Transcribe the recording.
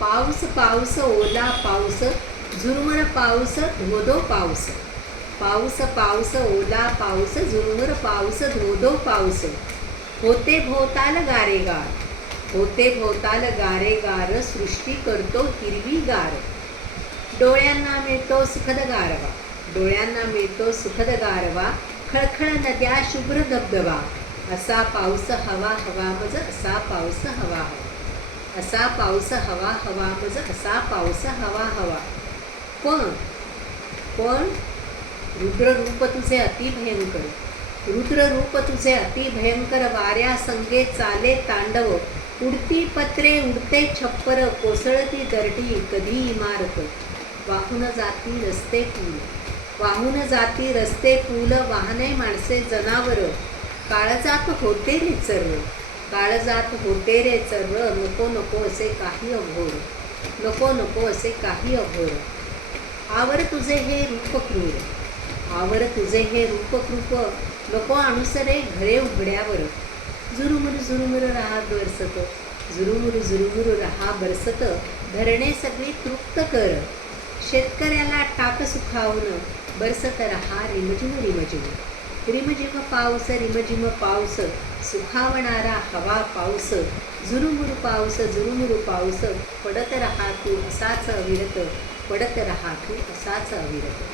पाऊस पाऊस ओला पाऊस, झुरमुर पाऊस धोधो पाऊस. पाऊस पाऊस ओला पाऊस, झुरमुर पाऊस धोधो पाऊस. होते भोवताल गारेगार, होते भोवताल गारेगार, सृष्टी करतो हिरवीगार. डोळ्यांना मिळतो सुखद गारवा, डोळ्यांना मिळतो सुखद गारवा. खळखळ नद्या शुभ्र धबधबा. असा पाऊस हवा हवा मज, असा पाऊस हवा हवा. असा पाऊस हवा हवा मज, असा पाऊस हवा हवा. पण रुद्र रूप तुझे अति भयंकर, रुद्र रूप तुझे अति भयंकर. वाऱ्या संगे चाले तांडव, उडती पत्रे उडते छप्पर. कोसळती दरडी कधी इमारत, वाहून जाती रस्ते पूल, वाहून जाती रस्ते पूल. वाहने माणसे जनावर, काळजात होते रे चर्व, काळजात होते रे चर्व. नको नको असे काही अघोर, नको नको असे काही अघोर. आवर तुझे हे रूप क्रूर, आवर तुझे हे रूप कृप. नको आणुसरे घरे उघड्यावर. झुरुमुर झुरुमुर रहा बरसत, झुरुमुर झुरुमुर रहा बरसत. धरणे सगळी तृप्त कर, शेतकऱ्याला टाक सुखावून. बरसत रहा रिमझिम रिमझिम, रिमझिम पाऊस रिमझिम पाऊस. सुखावणारा हवा पाऊस, झुरुमुर पाऊस झुरुमुर पाऊस. पडत रहा तू असाच अविरत, पडत रहा तू असाच अविरत.